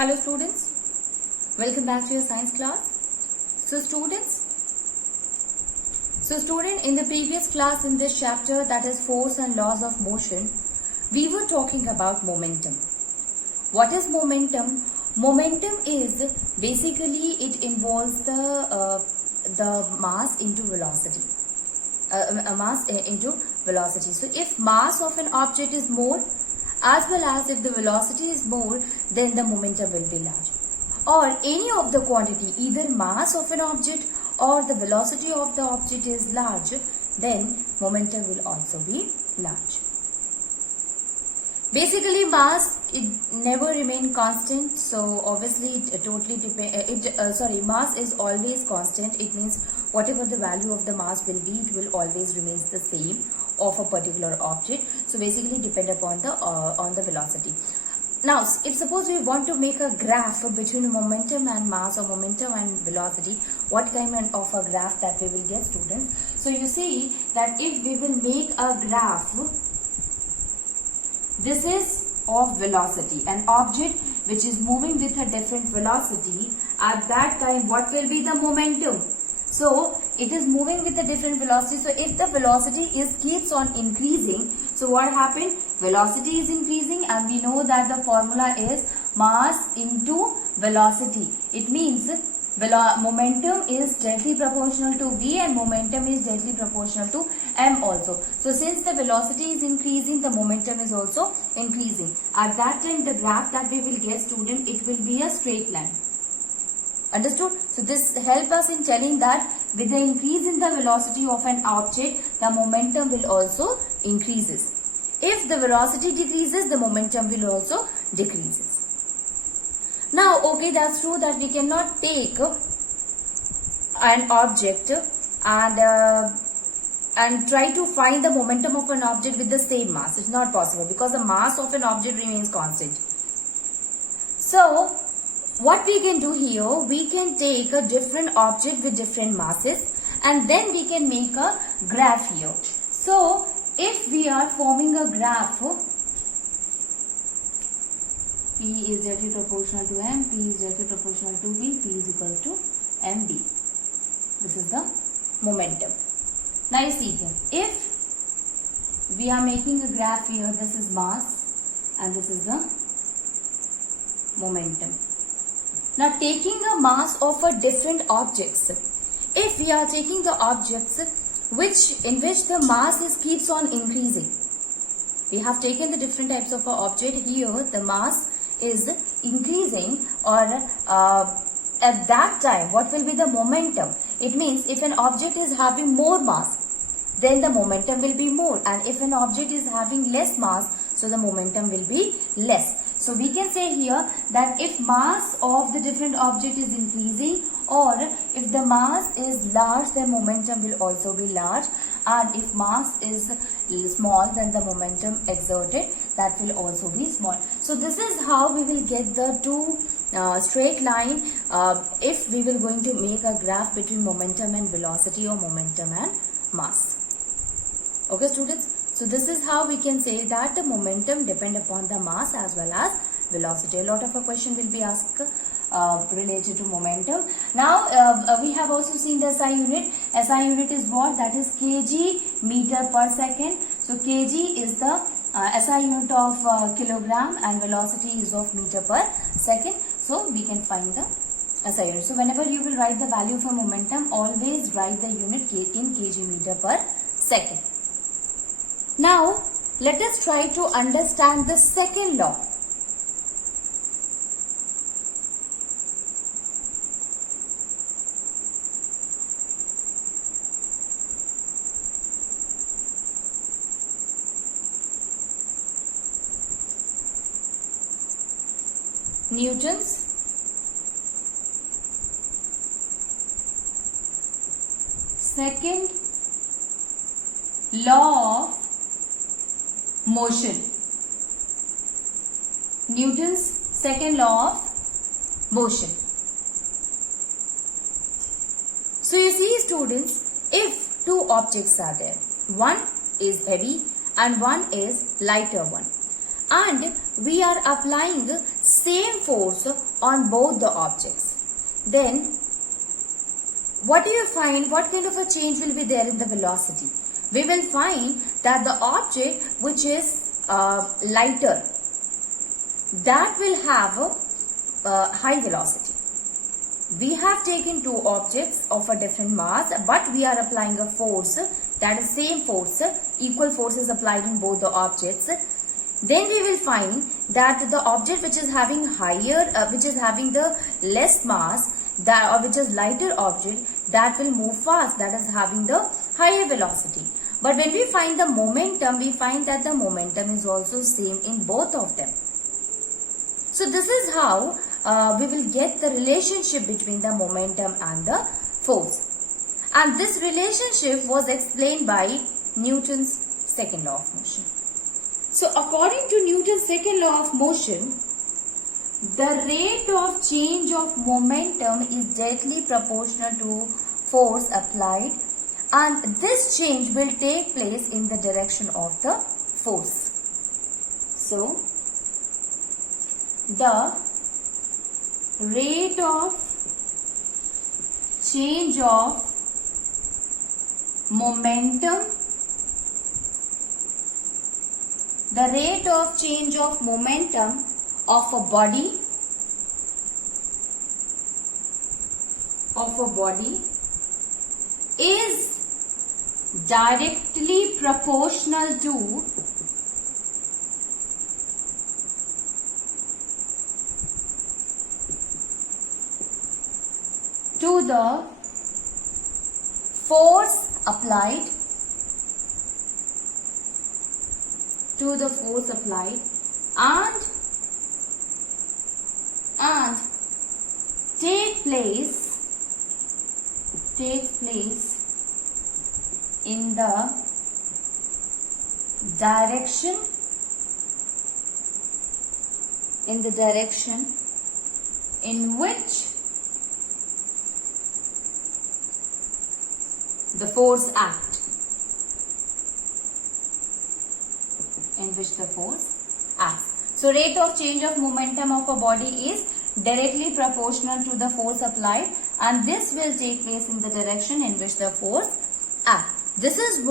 Hello students, welcome back to your science class. Student, in the previous class in this chapter, that is force and laws of motion, we were talking about momentum. What is momentum? Momentum is basically it involves the mass into velocity. Mass into velocity. So if mass of an object is more, as well as if the velocity is more, then the momentum will be large. Or any of the quantity, either mass of an object or the velocity of the object is large, then momentum will also be large. Basically, mass, it never remain constant, so obviously it totally depends. Mass is always constant. It means whatever the value of the mass will be, it will always remains the same of a particular object. So basically depend upon the on the velocity. Now, if suppose we want to make a graph between momentum and mass, or momentum and velocity, what kind of a graph that we will get, students? So you see that if we will make a graph, this is of velocity, an object which is moving with a different velocity, at that time what will be the momentum? So it is moving with a different velocity. So if the velocity keeps on increasing, so what happened? Velocity is increasing, and we know that the formula is mass into velocity. It means momentum is directly proportional to v, and momentum is directly proportional to m also. So since the velocity is increasing, the momentum is also increasing. At that time, the graph that we will get, student, it will be a straight line. Understood? So this helps us in telling that with the increase in the velocity of an object, the momentum will also increases. If the velocity decreases, the momentum will also decreases. Now, okay, that's true that we cannot take an object and try to find the momentum of an object with the same mass. It's not possible because the mass of an object remains constant. So what we can do here, we can take a different object with different masses, and then we can make a graph here. So if we are forming a graph, P is directly proportional to M, P is directly proportional to V, P is equal to MV. This is the momentum. Now you see here, if we are making a graph here, this is mass and this is the momentum. Now taking a mass of a different objects, if we are taking the objects in which the mass keeps on increasing, we have taken the different types of object. Here the mass is increasing, or at that time what will be the momentum? It means if an object is having more mass, then the momentum will be more, and if an object is having less mass, so the momentum will be less. So we can say here that if mass of the different object is increasing, or if the mass is large, then momentum will also be large, and if mass is small, then the momentum exerted, that will also be small. So this is how we will get the two straight line if we will going to make a graph between momentum and velocity, or momentum and mass. Okay, students? So this is how we can say that the momentum depend upon the mass as well as velocity. A lot of a question will be asked related to momentum. Now we have also seen the SI unit. SI unit is what? That is kg meter per second. So kg is the SI unit of kilogram, and velocity is of meter per second. So we can find the SI unit. So whenever you will write the value for momentum, always write the unit in kg meter per second. Now, let us try to understand the second law. Newton's second law of motion. Newton's second law of motion. So you see, students, if two objects are there, one is heavy and one is lighter one, and we are applying same force on both the objects, then what do you find? What kind of a change will be there in the velocity? We will find that the object which is lighter, that will have a high velocity. We have taken two objects of a different mass, but we are applying a force, that is same force, equal force is applied in both the objects. Then we will find that the object which is having which is having the less mass, or which is lighter object, that will move fast, that is having the higher velocity. But when we find the momentum, we find that the momentum is also same in both of them. So this is how we will get the relationship between the momentum and the force. And this relationship was explained by Newton's second law of motion. So according to Newton's second law of motion, the rate of change of momentum is directly proportional to force applied, and this change will take place in the direction of the force. So the rate of change of momentum, the rate of change of momentum of a body is directly proportional to the force applied, and takes place in the direction in which the force acts. So rate of change of momentum of a body is directly proportional to the force applied, and this will take place in the direction in which the force acts. This is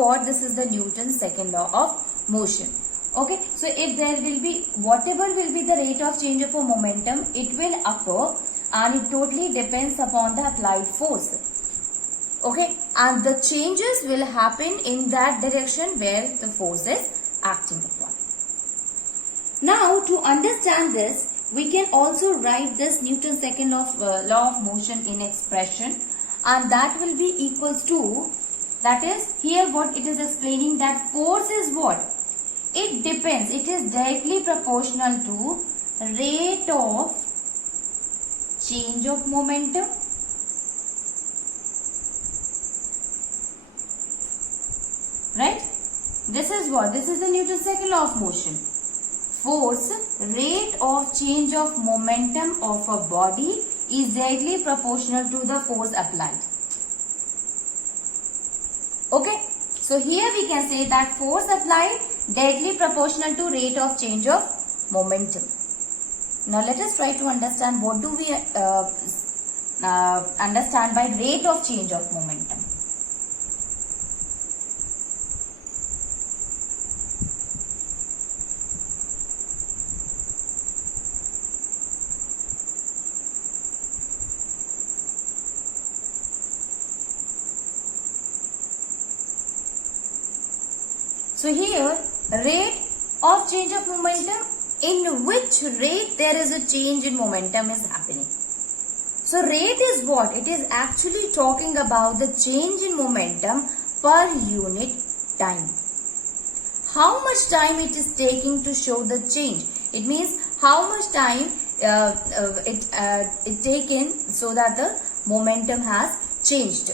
the Newton's second law of motion. Okay, so if there will be, whatever will be the rate of change of a momentum, it will occur, and it totally depends upon the applied force. Okay, and the changes will happen in that direction where the force is acting upon. Now, to understand this, we can also write this Newton's second law of motion in expression, and that will be equals to, that is here what it is explaining, that force is what? It depends, it is directly proportional to rate of change of momentum right? This is what? This is the Newton's second law of motion. Force, rate of change of momentum of a body is directly proportional to the force applied. Okay, so here we can say that force applied directly proportional to rate of change of momentum. Now let us try to understand what do we understand by rate of change of momentum. So here, rate of change of momentum, in which rate there is a change in momentum is happening. So rate is what? It is actually talking about the change in momentum per unit time. How much time it is taking to show the change? It means how much time it taken so that the momentum has changed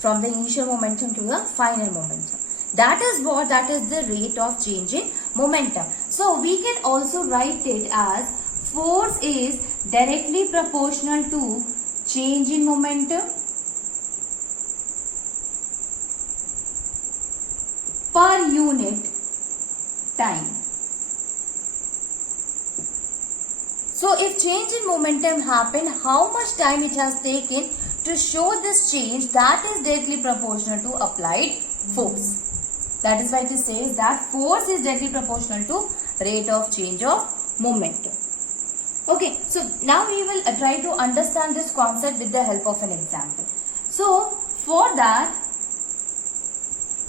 from the initial momentum to the final momentum. That is what? That is the rate of change in momentum. So we can also write it as force is directly proportional to change in momentum per unit time. So if change in momentum happened, how much time it has taken to show this change, that is directly proportional to applied force. That is why it says that force is directly proportional to rate of change of momentum. Okay, so now we will try to understand this concept with the help of an example. So for that,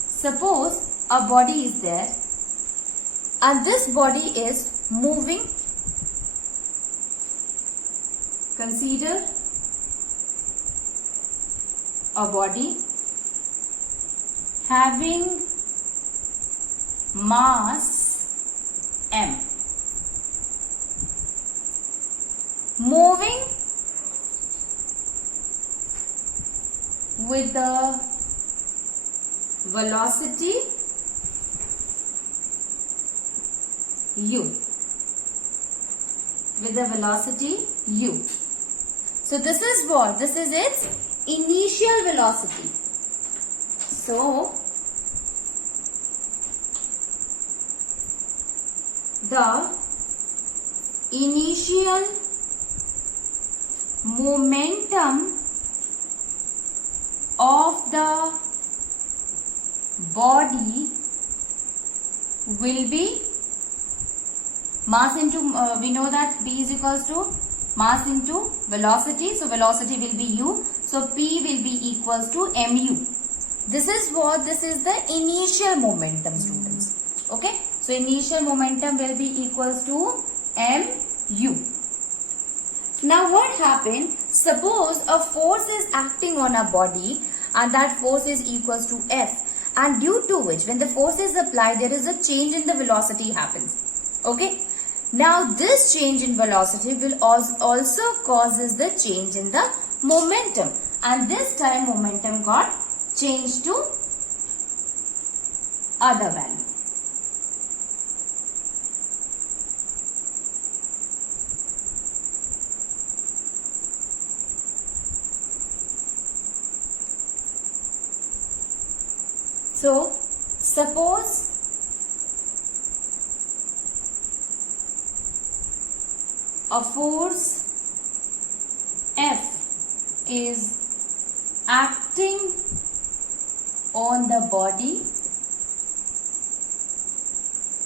suppose a body is there and this body is moving. Consider a body having mass m, moving with the velocity u, with the velocity u. So this is what? This is its initial velocity. So the initial momentum of the body will be mass into, we know that P is equals to mass into velocity. So velocity will be u. So P will be equals to mu. This is what? This is the initial momentum, students. Okay. So initial momentum will be equals to mu. Now what happened? Suppose a force is acting on a body and that force is equals to F, and due to which when the force is applied there is a change in the velocity happens. Okay. Now this change in velocity will also causes the change in the momentum, and this time momentum got changed to other value. So suppose a force F is acting on the body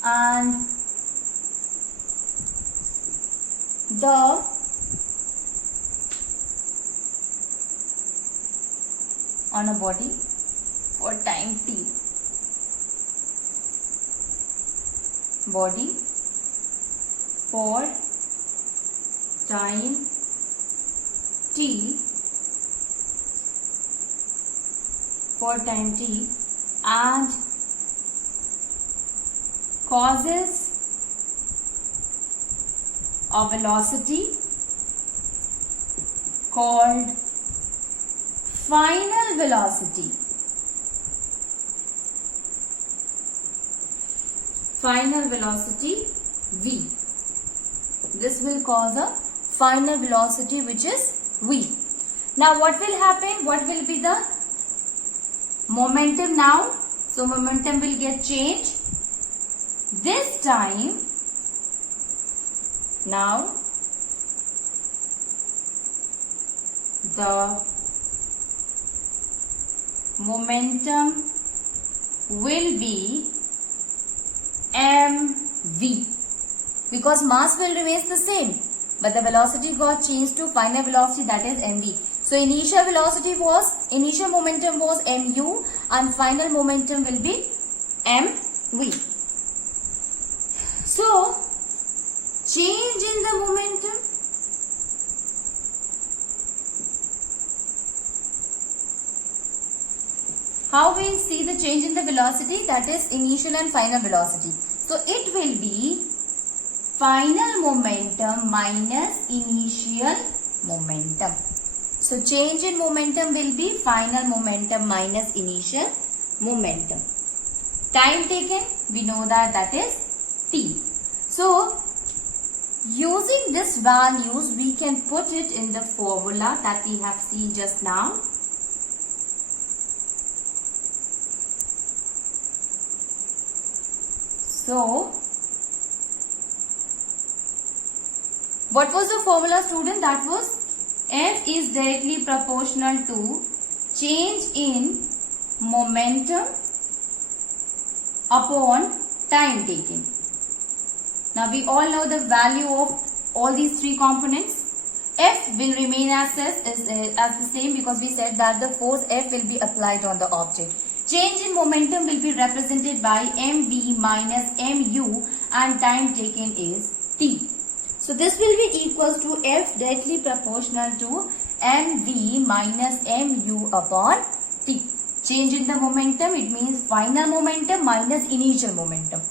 and the on a body for time t. Body for time t, for time t, and causes a velocity called final velocity. Final velocity v. This will cause a final velocity which is v. Now what will happen? What will be the momentum now? So momentum will get changed. This time now the momentum will be mv, because mass will remain the same but the velocity got changed to final velocity, that is mv. So initial momentum was mu and final momentum will be mv. So change in the momentum, how we see the change in the velocity, that is initial and final velocity. So it will be final momentum minus initial momentum. So change in momentum will be final momentum minus initial momentum. Time taken, we know that is t. So using this values we can put it in the formula that we have seen just now. So What was the formula, student? That was F is directly proportional to change in momentum upon time taken. Now we all know the value of all these three components. F will remain as the same because we said that the force F will be applied on the object. Change in momentum will be represented by mv minus mu and time taken is t. So this will be equals to F directly proportional to mv minus mu upon t. Change in the momentum, it means final momentum minus initial momentum.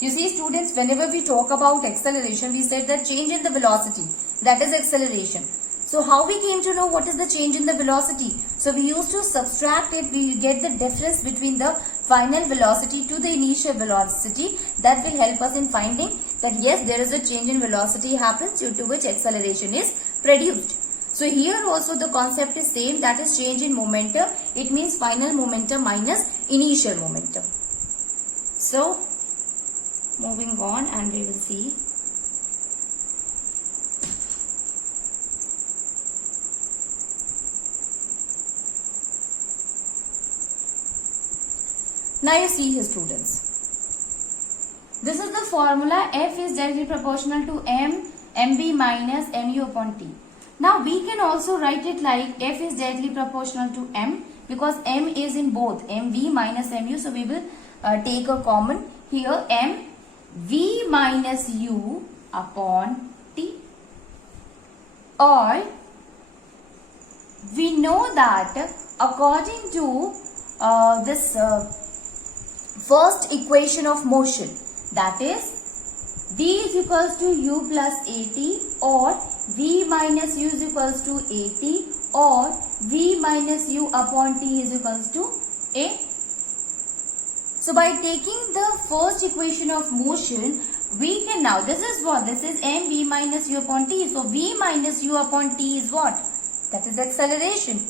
You see students, whenever we talk about acceleration, we said that change in the velocity, that is acceleration. So how we came to know what is the change in the velocity? So we used to subtract it, we get the difference between the final velocity to the initial velocity. That will help us in finding that yes, there is a change in velocity happens due to which acceleration is produced. So here also the concept is same, that is change in momentum. It means final momentum minus initial momentum. So moving on, and we will see. Now you see here students. This is the formula. F is directly proportional to mv minus mu upon t. Now we can also write it like F is directly proportional to m because m is in both mv minus mu. So we will take a common here m v minus u upon t, or we know that according to this first equation of motion, that is v is equals to u plus at, or v minus u is equals to at, or v minus u upon t is equals to a. So by taking the first equation of motion, we can now, this is what? This is mv minus u upon t. So v minus u upon t is what? That is acceleration.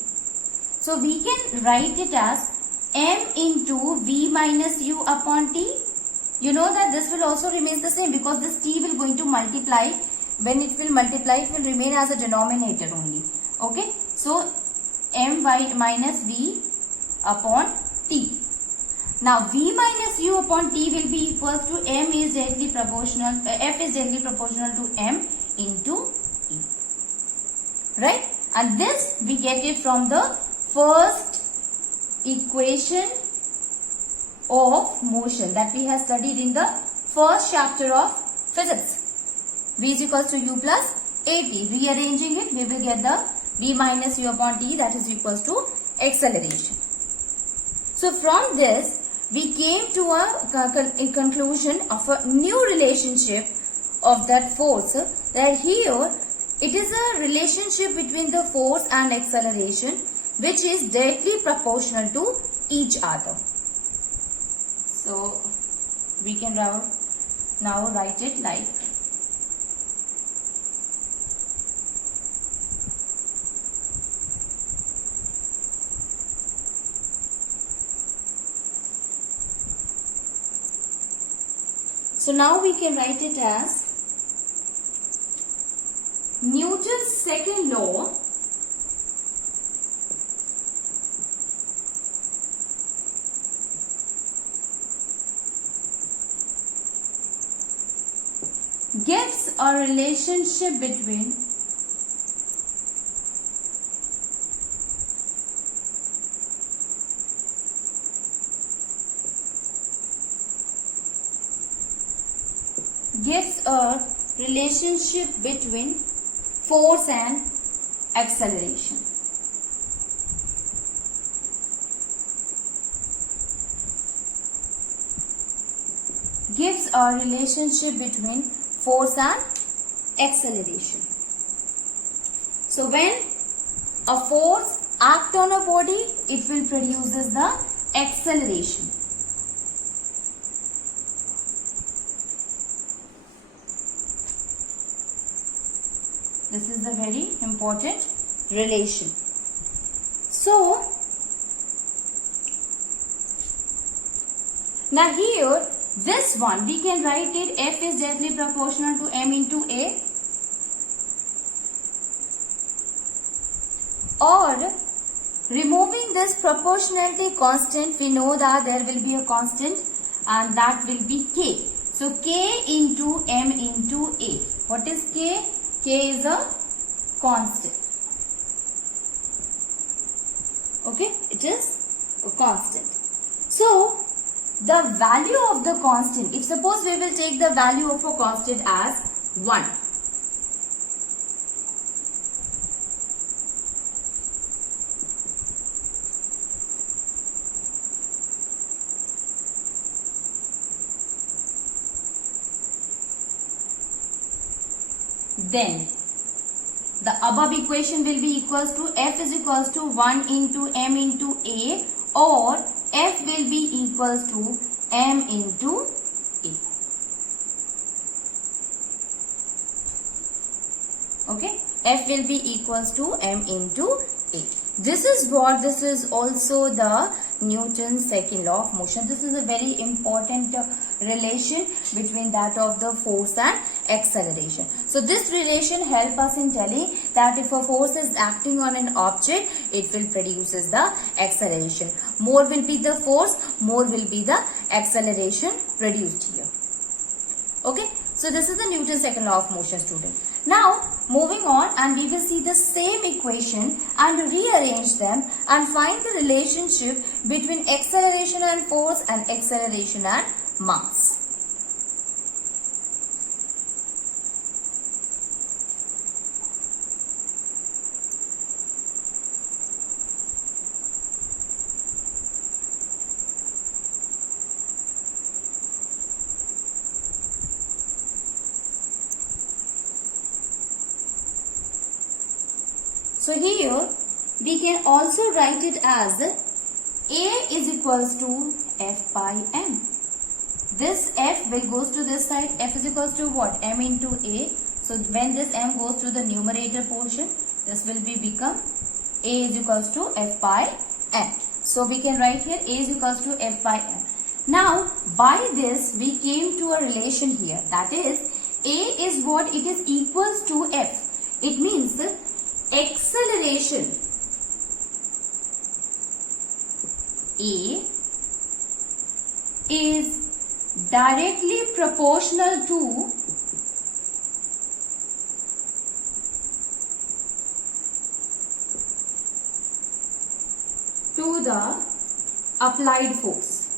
So we can write it as m into v minus u upon t. You know that this will also remain the same because this t will going to multiply. When it will multiply, it will remain as a denominator only. Okay. So m minus v upon t. Now v minus u upon t will be equals to m is directly proportional, f is directly proportional to m into e. Right? And this we get it from the first equation of motion that we have studied in the first chapter of physics. V is equals to u plus at. Rearranging it, we will get the v minus u upon t, that is equals to acceleration. So from this, we came to a conclusion of a new relationship of that force, that here it is a relationship between the force and acceleration which is directly proportional to each other. So we can now write it like so now we can write it as Newton's second law gives a relationship between force and acceleration. Gives a relationship between force and acceleration. So when a force acts on a body, it will produces the acceleration. This is a very important relation. So now here this one we can write it F is directly proportional to m into a. or removing this proportionality constant, we know that there will be a constant and that will be k. So k into m into a. What is k? K is a constant. Okay, it is a constant. So the value of the constant, if suppose we will take the value of a constant as 1. Then the above equation will be equals to f is equals to 1 into m into a, or f will be equals to m into a. Okay, f will be equals to m into a. This is also the Newton's second law of motion. This is a very important relation between that of the force and acceleration. So this relation help us in telling that if a force is acting on an object, it will produces the acceleration. More will be the force, more will be the acceleration produced here. Okay, so this is the Newton's second law of motion, student. Now moving on, and we will see the same equation and rearrange them and find the relationship between acceleration and force and acceleration and mass. So here we can also write it as A is equals to F by M. This F will goes to this side. F is equals to what? M into A. So when this M goes to the numerator portion, this will be become A is equals to F by M. So we can write here A is equals to F by M. Now by this we came to a relation here. That is A is what? It is equals to F. It means acceleration A is directly proportional to the applied force.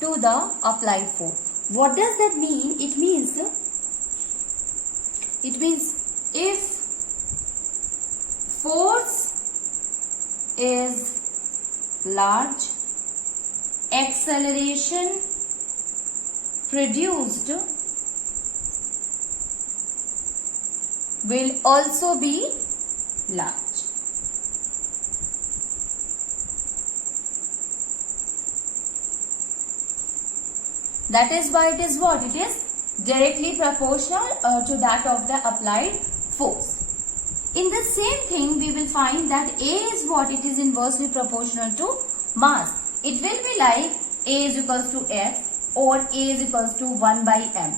To the applied force. What does that mean? It means if force is large, acceleration produced will also be large. That is why it is what? It is directly proportional to that of the applied force. In the same thing, we will find that A is what? It is inversely proportional to mass. It will be like A is equals to F or A is equals to 1 by M.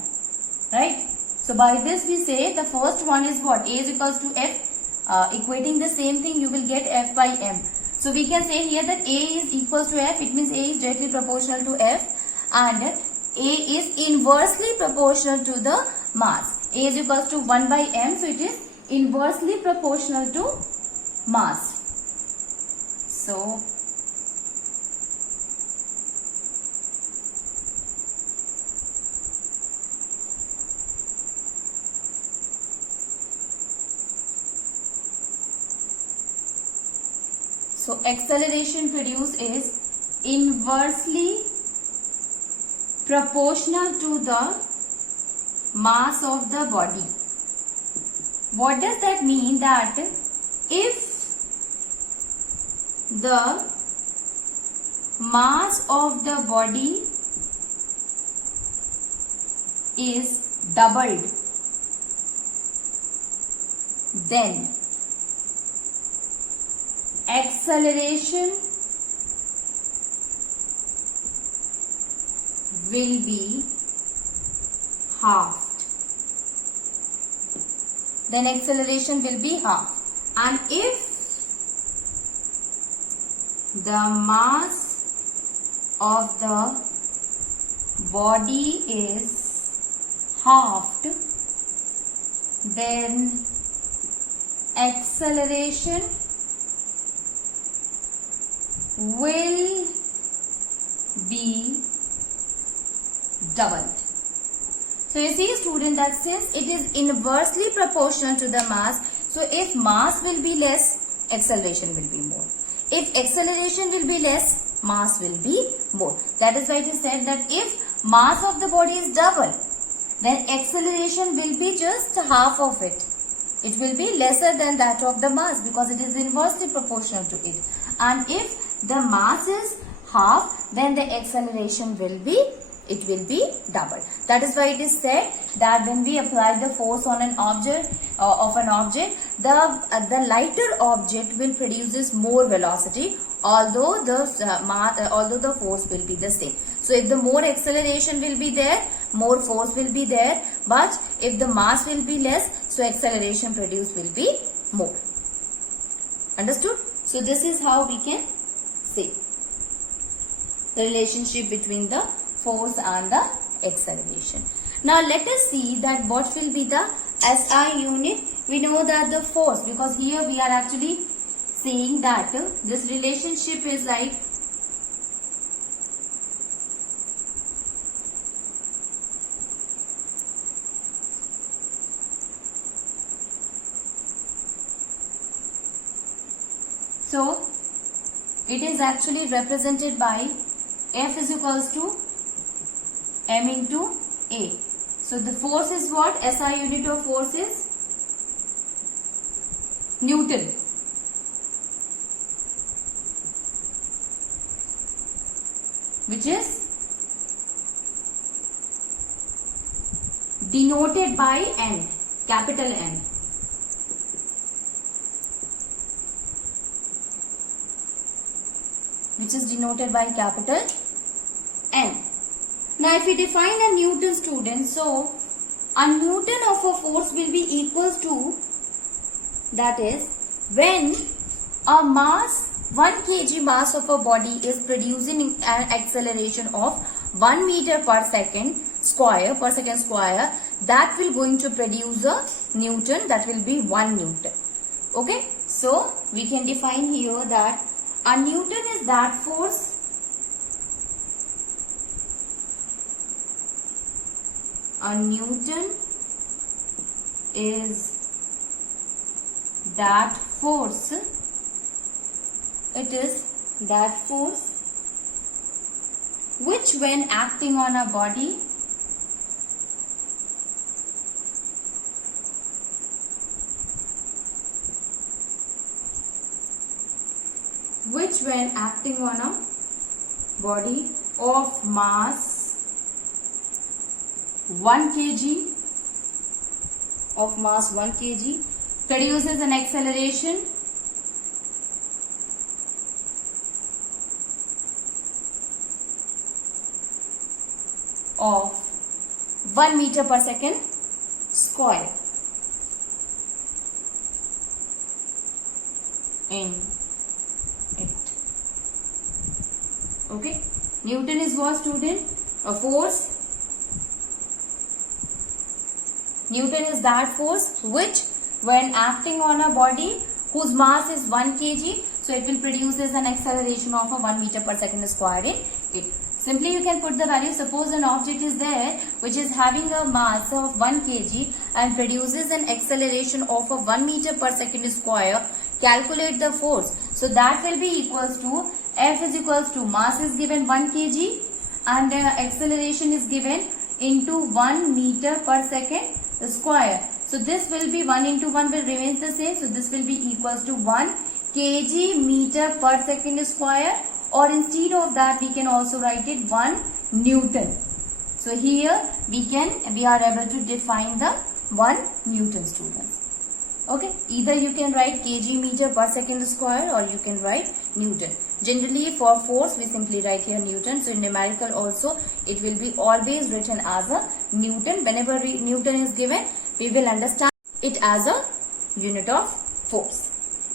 Right? So by this we say the first one is what? A is equals to F. Equating the same thing, you will get F by M. So we can say here that A is equals to F. It means A is directly proportional to F and A is inversely proportional to the mass. A is equals to 1 by M. So it is inversely proportional to mass. So acceleration produced is inversely proportional to the mass of the body. What does that mean? That if the mass of the body is doubled, then acceleration will be halved. then acceleration will be half. And if the mass of the body is halved, then acceleration will be doubled. So you see, student, that since it is inversely proportional to the mass, so if mass will be less, acceleration will be more. If acceleration will be less, mass will be more. That is why it is said that if mass of the body is double, then acceleration will be just half of it. It will be lesser than that of the mass because it is inversely proportional to it. And if the mass is half, then the acceleration will be double. That is why it is said that when we apply the force on an object the lighter object will produces more velocity, although the force will be the same. So if the more acceleration will be there, more force will be there, but if the mass will be less, so acceleration produced will be more. Understood? So this is how we can say the relationship between the force and the acceleration. Now let us see that what will be the SI unit. We know that the force, because here we are actually saying that this relationship is like so it is actually represented by F is equals to M into A. So the force is what? SI unit of force is Newton. Which is denoted by N, capital N. Which is denoted by capital N. Now if we define a Newton, student, so a Newton of a force will be equals to, that is, when a mass 1 kg mass of a body is producing an acceleration of 1 meter per second square, that will going to produce a Newton, that will be 1 Newton. Okay, so we can define here that a Newton is that force it is that force which when acting on a body of mass 1 kg produces an acceleration of 1 meter per second square in it. Okay, Newton is what, student? A force. Newton is that force which when acting on a body whose mass is 1 kg, so it will produces an acceleration of a 1 meter per second square in it. Simply you can put the value. Suppose an object is there which is having a mass of 1 kg and produces an acceleration of a 1 meter per second square. Calculate the force. So that will be equals to F is equals to mass is given 1 kg and the acceleration is given into 1 meter per second square. So this will be 1 into 1 will remain the same. So this will be equals to 1 kg meter per second square, or instead of that we can also write it 1 Newton. So here we are able to define the 1 Newton, students. Okay, either you can write kg meter per second square or you can write Newton. Generally for force we simply write here Newton. So in numerical also it will be always written as a Newton. Whenever Newton is given, we will understand it as a unit of force.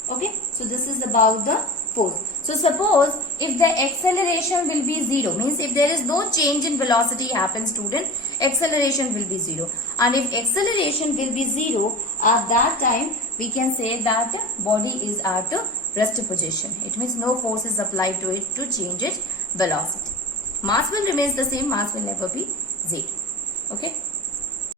Okay, so this is about the force. So suppose if the acceleration will be 0, means if there is no change in velocity happens, student, acceleration will be 0. And if acceleration will be 0, at that time we can say that body is at a rest position. It means no force is applied to it to change its velocity. Mass will remain the same, mass will never be 0. Okay.